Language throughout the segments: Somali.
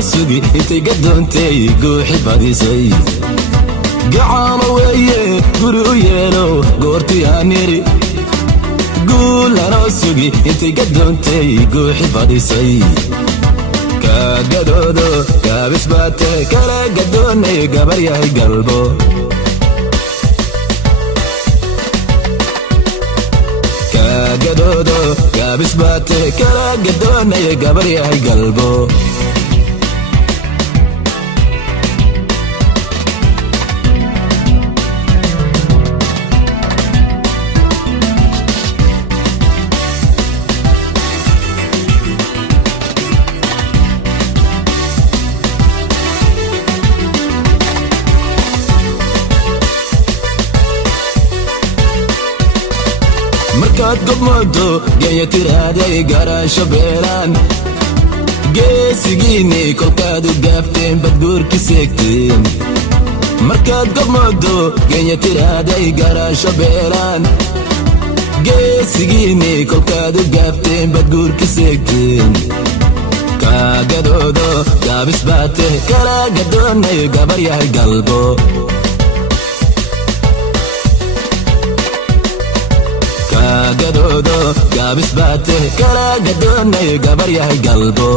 sugi intay gadoontay gooxi badisay gacaalo weeye guri u yeelo goortii aan yiri guulano sugi intay gadoontay gooxi badisay kagadoodo gaabisbaate kala gadoonay gabar yahay galbo kagadoodo gaabisbaate kala gadoonay gabar yahay galbo markaad gobmoodo geeya tiraaday garaasho beelaan geesigiinni kolkaad u gaafteen badguurki seegteen markaad gobmoodo geeya tiraaday garaasho beelaan geesigiinni kolkaad u gaafteen badguurki seegteen kaagadoodo gaabisbaate kala gadoonay gabar yahay galbo kagadoodo gaabisbaate kala gadoonay gabar yahay galbo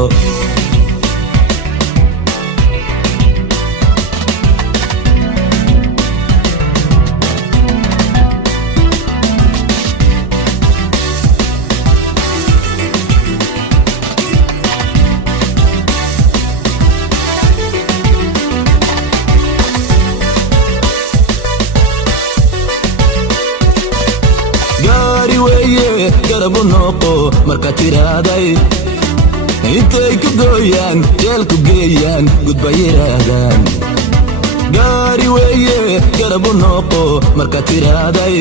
garabu nooqo marka tiraaday intay ku gooyaan jeelku geeyaan gudba yiraahdaan gaari weeye garabu nooqo marka tiraaday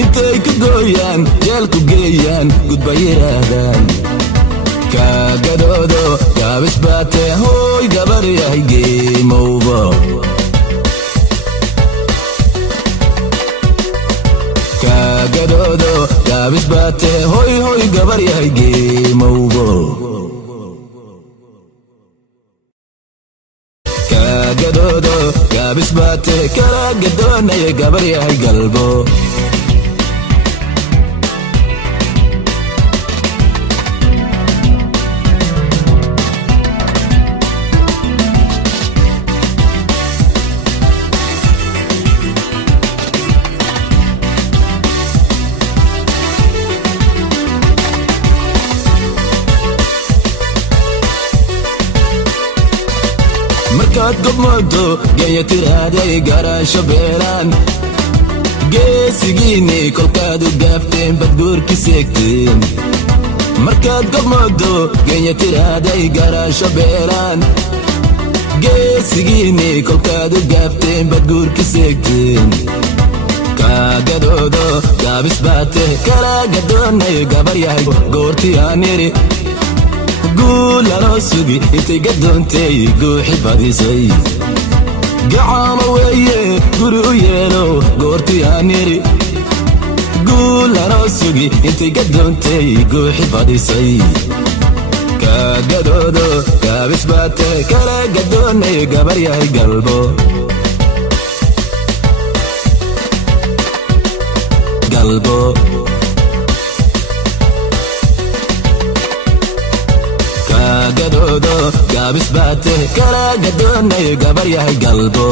intay ku gooyaan jeelku geeyaan gudba yiraahdaan kagadoodo gaabisbaate hooy gabar yahay geemowbo kagadoodo gaabisbaate hoy hoy gabar yahay geemowbo kagadoodo gaabisbaate kala gadoonay gabar yahay galbo markaad gobmoodo geeya tiraaday garaasho beelaan geesigiinni kolkaad u gaafteen badguurki seegteen markaad gobmoodo geeya tiraaday garaasho beelaan geesigiinni kolkaad u gaafteen badguurki seegteen kagadoodo gaabisbaate kala gadoonay gabar yahay goortii aan yiri guulano sugi intay gadoontay gooxi badisay gacaalo weeye guri u yeelo goortii aan yiri guulano sugi intay gadoontay gooxi badisay kagadoodo gaabisbaate kala gadoonay gabar yahay galbo galbo kagadoodo gaabisbaate kala gadoonay gabar yahay galbo